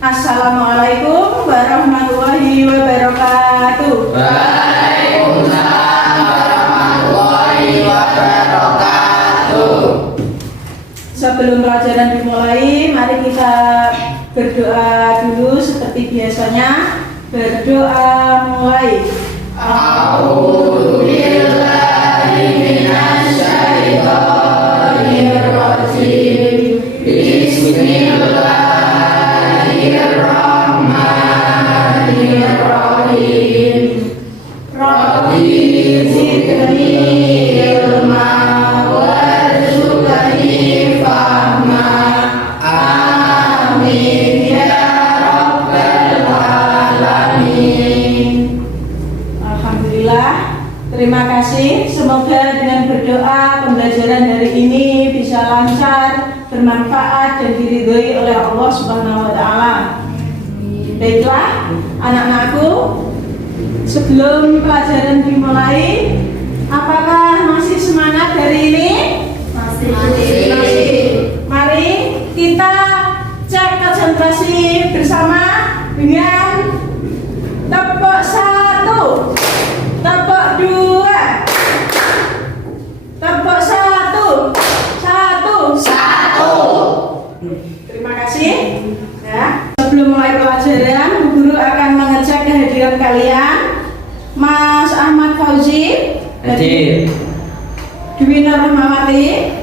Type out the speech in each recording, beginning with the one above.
Assalamualaikum warahmatullahi wabarakatuh. Waalaikumsalam warahmatullahi wabarakatuh. Sebelum pelajaran dimulai, mari kita berdoa dulu seperti biasanya. Berdoa mulai. A'udzu billahi minasyaitonir rajim. Bismillahirrahmanirrahim. Rabbi zidni ilma warzuqni fahma. Amin ya rabbal alamin. Alhamdulillah, terima kasih. Semoga dengan berdoa pembelajaran hari ini bisa lancar, bermanfaat dan diridhoi oleh Allah Subhanahu wa taala. Baiklah, anak-anakku, sebelum pelajaran dimulai, apakah masih semangat hari ini? Masih. Mari kita cek konsentrasi bersama dengan tepuk 1, tepuk 2, tepuk 1, 1. Terima kasih. Ya. Sebelum mulai pelajaran, Bu Guru akan mengecek kehadiran kalian. Mas Ahmad Fauzi, Hadir. Dwi Nur Rahmawati,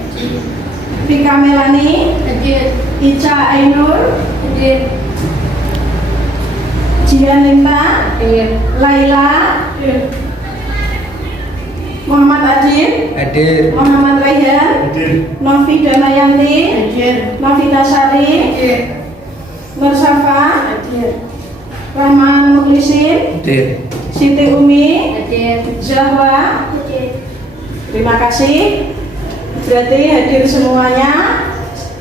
Vika Melani, Hadir. Ica Ainur, Hadir. Jian Linta, Hadir. Laila, Muhammad Adib, Hadir. Muhammad Rayhan, Novi Damayanti, Novita Sari, Nur Safa, Rahman Mukhlisin, Hadir. Siti Umi, Hadir. Zahra. Terima kasih. Berarti hadir semuanya.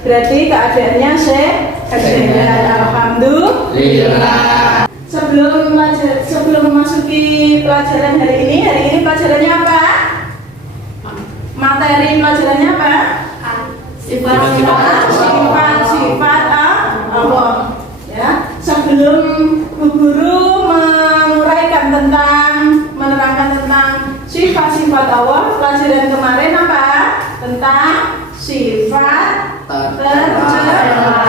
Berarti keadaannya sehat. Alhamdulillah. Sebelum memasuki pelajaran hari ini pelajarannya apa? Materi pelajarannya apa? Sifat-sifat Allah. Ya. Sebelum Bu Guru menerangkan tentang sifat-sifat Allah, pelajaran kemarin apa? Tentang sifat tercela.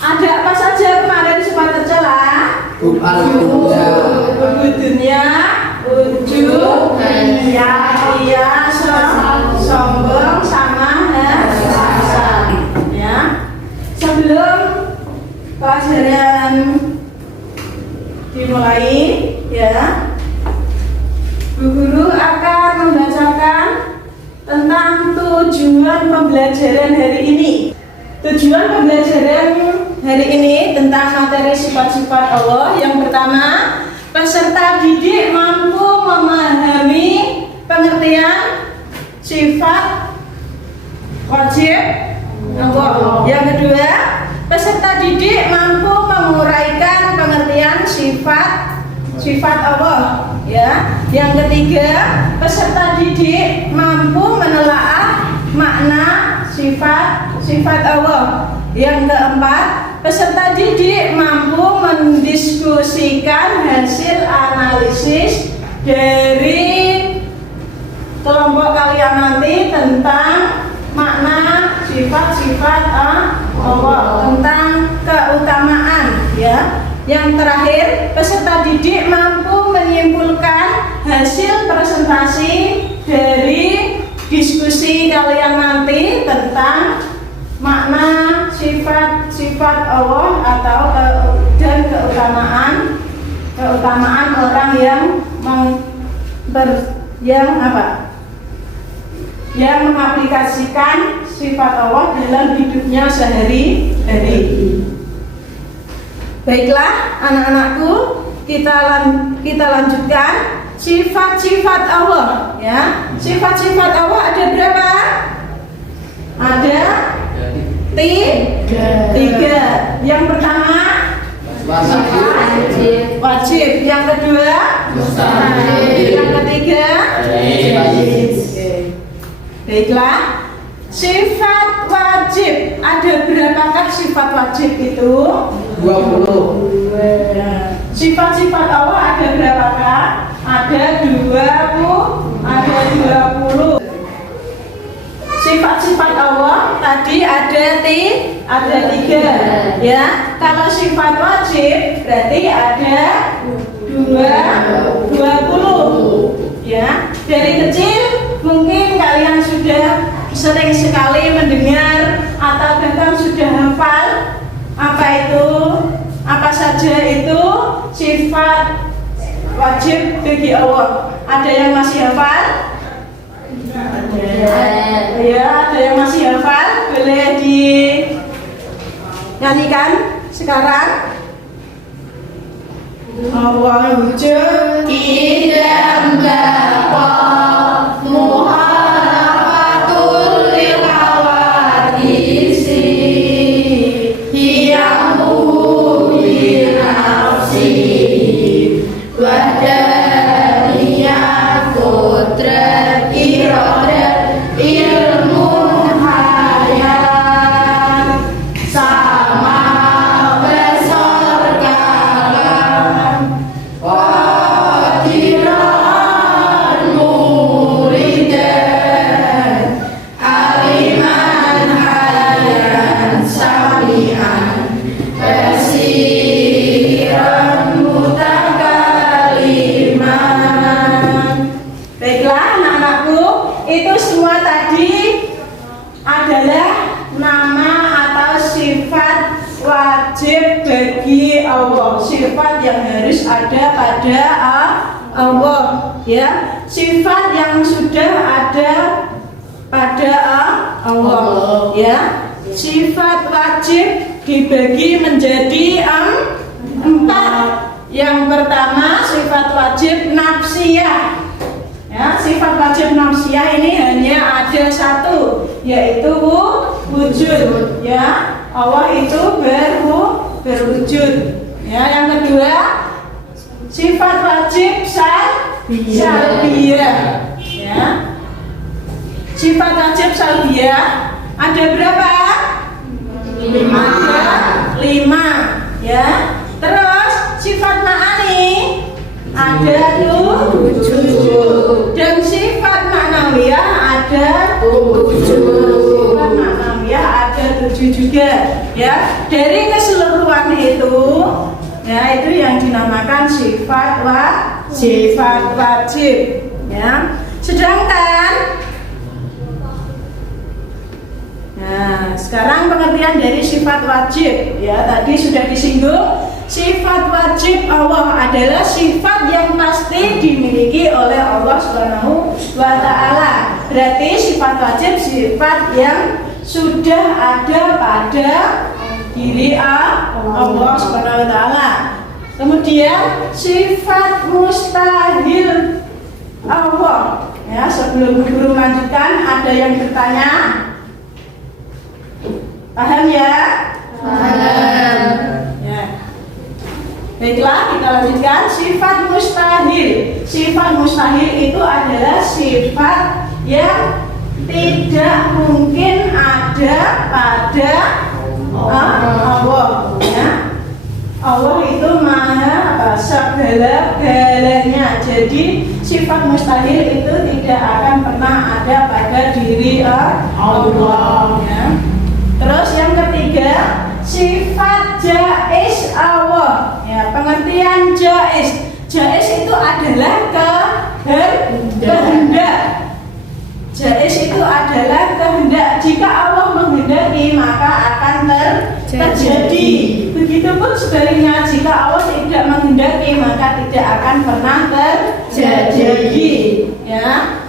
Ada apa saja kemarin sifat tercela? Dunia, ujub, iya, sombong, sama, hasad. Ya. Sebelum pelajaran dimulai, ya, Bu Guru akan membacakan tentang tujuan pembelajaran hari ini. Tujuan pembelajaran hari ini tentang materi sifat-sifat Allah. Yang pertama, peserta didik mampu memahami pengertian sifat wajib Allah. Yang kedua, peserta didik mampu menguraikan pengertian sifat Allah. Ya. Yang ketiga, peserta didik mampu menelaah makna sifat Allah. Yang keempat, peserta didik mampu mendiskusikan hasil analisis dari kelompok kalian nanti tentang makna sifat-sifat Allah, tentang keutamaan, ya. Yang terakhir, peserta didik mampu menyimpulkan hasil presentasi dari diskusi kalian nanti tentang makna sifat-sifat Allah atau dan keutamaan orang yang mengaplikasikan sifat Allah dalam hidupnya sehari-hari. Baiklah, anak-anakku, kita lanjutkan sifat-sifat Allah, ya. Sifat-sifat Allah ada berapa? Ada tiga. Yang pertama wajib. Yang kedua mustahil. Yang ketiga baiklah, sifat wajib ada berapakah sifat sifat wajib itu 20. Sifat-sifat Allah ada berapakah? Ada 20. Sifat-sifat Allah tadi ada 3 ya. Kalau sifat wajib berarti ada 20 ya. Dari kecil mungkin kalian sudah sering sekali mendengar atau bahkan sudah hafal apa saja itu sifat wajib bagi Allah. Ada yang masih hafal? Ya, ada yang masih hafal? Boleh dinyanyikan sekarang. Allah wujud Idam baqa muharafatul lil hawadisi hiyamu bi nafsi wahdaniyah qudrat iradat ilmu hayat sama besar kalam qadiran muridan aliman hayan sami'an basiran mutakaliman. Baiklah anak-anakku, itu semua tadi adalah nama atau sifat wajib bagi Allah, sifat yang harus ada pada Allah ya, sifat yang sudah ada pada Allah ya. Sifat wajib dibagi menjadi 4. Yang pertama sifat wajib nafsiyah ya. Sifat wajib nafsiyah ini hanya ada 1, yaitu wujud ya. Allah itu berwujud ya. Yang kedua sifat wajib salbiyah ya. Sifat wajib salbiyah ada berapa? 5 ya. Terus sifat ma'ani ada 7 dan sifat ma'nawiyah ada 7. Sifat ma'nawiyah ada 7 juga ya. Dari keseluruhan itu ya, itu yang dinamakan sifat wajib ya. Sedangkan nah, sekarang pengertian dari sifat wajib ya, tadi sudah disinggung. Sifat wajib Allah adalah sifat yang pasti dimiliki oleh Allah Subhanahu wa Ta'ala. Berarti sifat wajib sifat yang sudah ada pada diri Allah Subhanahu wa Ta'ala. Kemudian sifat mustahil Allah ya. Sebelum guru lanjutkan, ada yang bertanya? Paham ya? Paham. Ya. Baiklah, kita lanjutkan. Sifat mustahil. Sifat mustahil itu adalah sifat yang tidak mungkin ada pada Allah ya. Allah itu maha segala-galanya. Jadi sifat mustahil itu tidak akan pernah ada pada diri Allah ya. Terus yang ketiga, sifat jaiz Allah ya. Pengertian jaiz itu adalah kehendak. Jaiz itu adalah kehendak. Jika Allah menghendaki maka akan terjadi. Begitupun sebaliknya, jika Allah tidak menghendaki maka tidak akan pernah terjadi ya.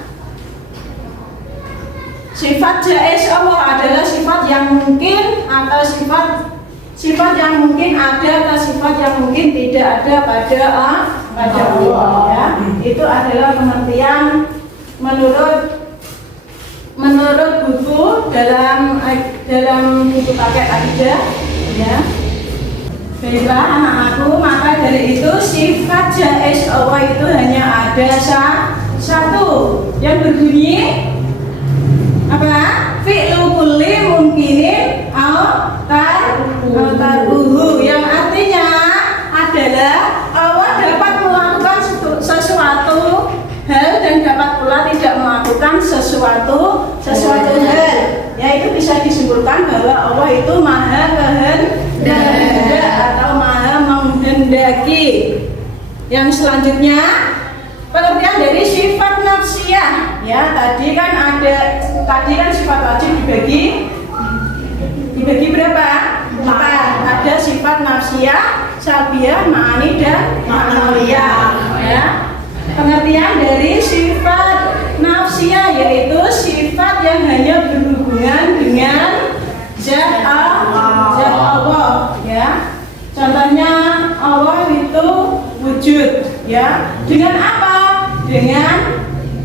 Sifat jaiz Allah adalah sifat yang mungkin atau sifat yang mungkin ada atau sifat yang mungkin tidak ada pada Allah ya. Itu adalah pengertian menurut buku dalam buku paket akidah ya. Baiklah anak-anakku, maka dari itu sifat jaiz Allah itu hanya ada 1 yang berbunyi apa? Fi'lu kulli mungkinin au sesuatu hal. Ya, itu bisa disimpulkan bahwa Allah itu maha kehendak atau maha menghendaki. Yang selanjutnya, pengertian dari sifat nafsiyah. Ya, tadi kan sifat wajib dibagi berapa? 4. Ada sifat nafsiyah, salbiyah, ma'ani dan ma'nawiyah. Ya. Pengertian dari sifat nafsiyah yaitu sifat yang hanya berhubungan dengan zat Allah. Ya. Contohnya Allah itu wujud. Ya. Dengan apa? Dengan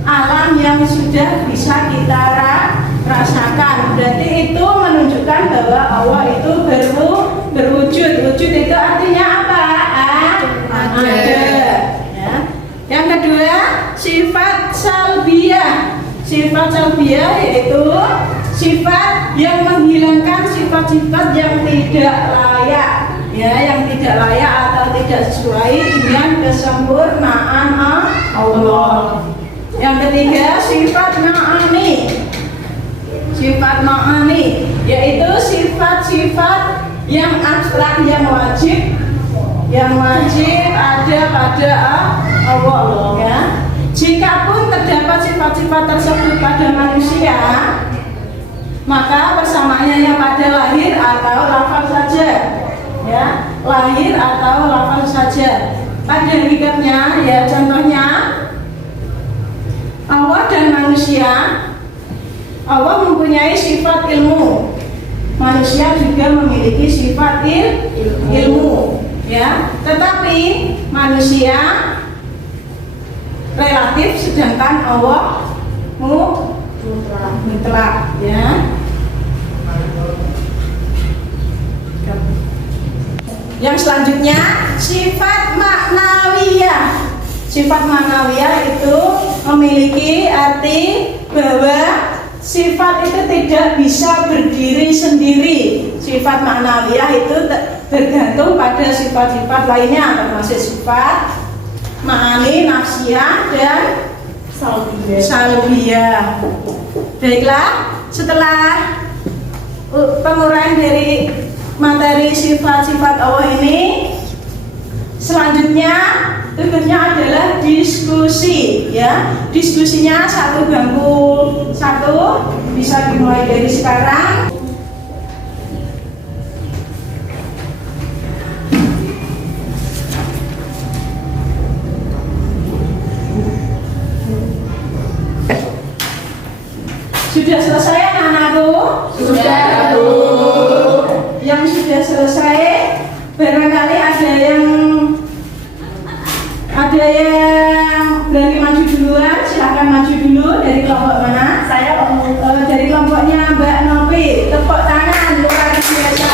alam yang sudah bisa kita rasakan. Berarti itu menunjukkan bahwa Allah itu berwujud. Wujud itu artinya apa? Ada. Ya. Yang kedua, sifat salbiyah. Sifat salbiyah yaitu sifat yang menghilangkan sifat-sifat yang tidak layak. Ya, yang tidak layak atau tidak sesuai dengan kesempurnaan Allah. Yang ketiga, sifat ma'ani. Sifat ma'ani yaitu sifat-sifat yang abstrak, yang wajib ada pada Allah. Ya. Jikapun terdapat sifat-sifat tersebut pada manusia, maka persamaannya pada lahir atau lafaz saja. Ya, lahir atau lafaz saja. Pada hakikatnya, ya, contohnya Allah dan manusia. Allah mempunyai sifat ilmu. Manusia juga memiliki sifat ilmu. Ya, tetapi manusia relatif sedangkan Allah mutlak. Ya. Yang selanjutnya, sifat maknawiyah. Sifat maknawiyah itu memiliki arti bahwa sifat itu tidak bisa berdiri sendiri. Sifat maknawiyah itu bergantung pada sifat-sifat lainnya, termasuk sifat ma'ani, nafsiyah, dan salbiyah. Baiklah, setelah penguraian dari materi sifat-sifat Allah ini, selanjutnya tugasnya adalah diskusi. Ya, diskusinya satu bangku satu, bisa dimulai dari sekarang. Sudah selesai anak-anakku? Sudah, Bu. Yang sudah selesai, barangkali ada yang berani maju duluan. Silahkan maju dulu. Dari kelompok mana? Saya dari kelompoknya Mbak Novi. Tepuk tangan luar biasa.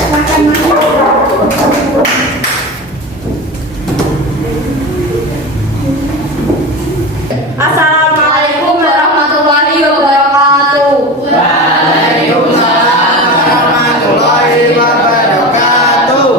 Silahkan maju. Assalamualaikum warahmatullahi wabarakatuh. Waalaikumsalam warahmatullahi wabarakatuh.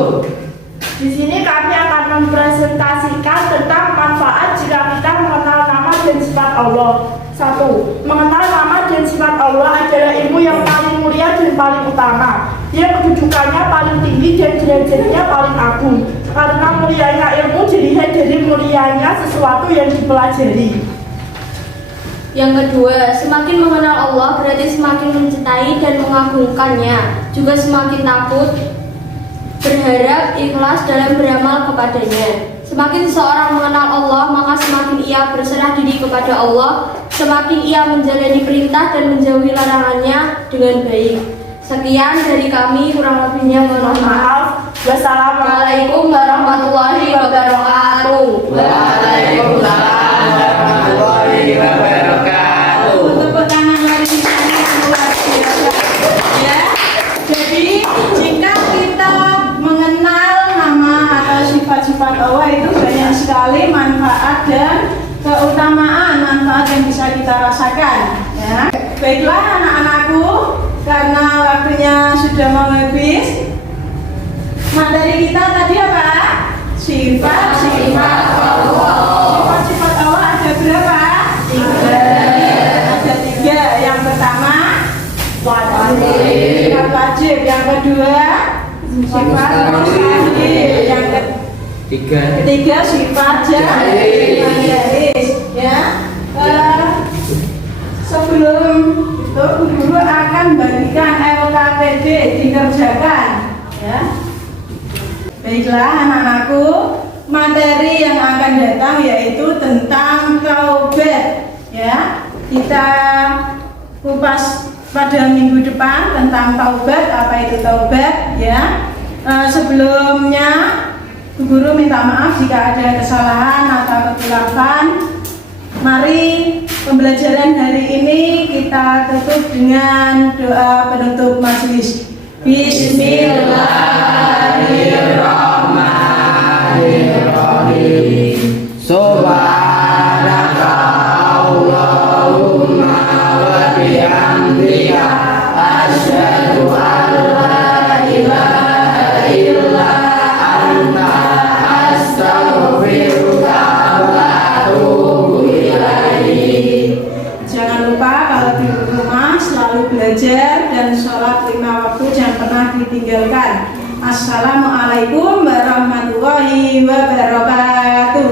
Di sini kami akan mempresentasikan tentang manfaat jika kita mengenal nama dan sifat Allah. 1. Mengenal nama dan sifat Allah adalah ilmu yang paling mulia dan paling utama. Dia kedudukannya paling tinggi dan derajatnya paling agung. Karena mulianya ilmu dilihat dari mulianya sesuatu yang dipelajari. Yang kedua, semakin mengenal Allah berarti semakin mencintai dan mengagungkannya, juga semakin takut, berharap, ikhlas dalam beramal kepadanya. Semakin seseorang mengenal Allah, maka semakin ia berserah diri kepada Allah, semakin ia menjalani perintah dan menjauhi larangannya dengan baik. Sekian dari kami, kurang lebihnya mohon maaf. Wassalamualaikum warahmatullahi wabarakatuh. Waalaikumsalam warahmatullahi wabarakatuh. Tepuk tangan lagi luar biasa. Ya. Jadi jika kita mengenal nama atau sifat-sifat Allah itu banyak sekali manfaat dan keutamaan, manfaat yang bisa kita rasakan. Ya. Baiklah anak-anakku, karena waktunya sudah mau habis. Materi kita tadi apa? Sifat-sifat Allah. Sifat-sifat Allah ada berapa? 3. Ada 3. wajib. Yang kedua sifat mustahil. Yang ketiga sifat jaiz. Ya. Sebelum itu guru akan bagikan LKPD dikerjakan. Ya. Baiklah anak-anakku, materi yang akan datang yaitu tentang taubat. Ya, kita kupas pada minggu depan tentang taubat. Apa itu taubat? Ya, sebelumnya guru minta maaf jika ada kesalahan atau kekeliruan. Mari pembelajaran hari ini kita tutup dengan doa penutup majelis. Bismillahirrahmanirrahim. Subhanaka Allahumma wa bihamdika asyhadu an la ilaha illa anta astaghfiruka wa atubu ilaik. Jangan lupa kalau di rumah selalu belajar dan sholat 5 waktu jangan pernah ditinggalkan. Assalamualaikum warahmatullahi wabarakatuh.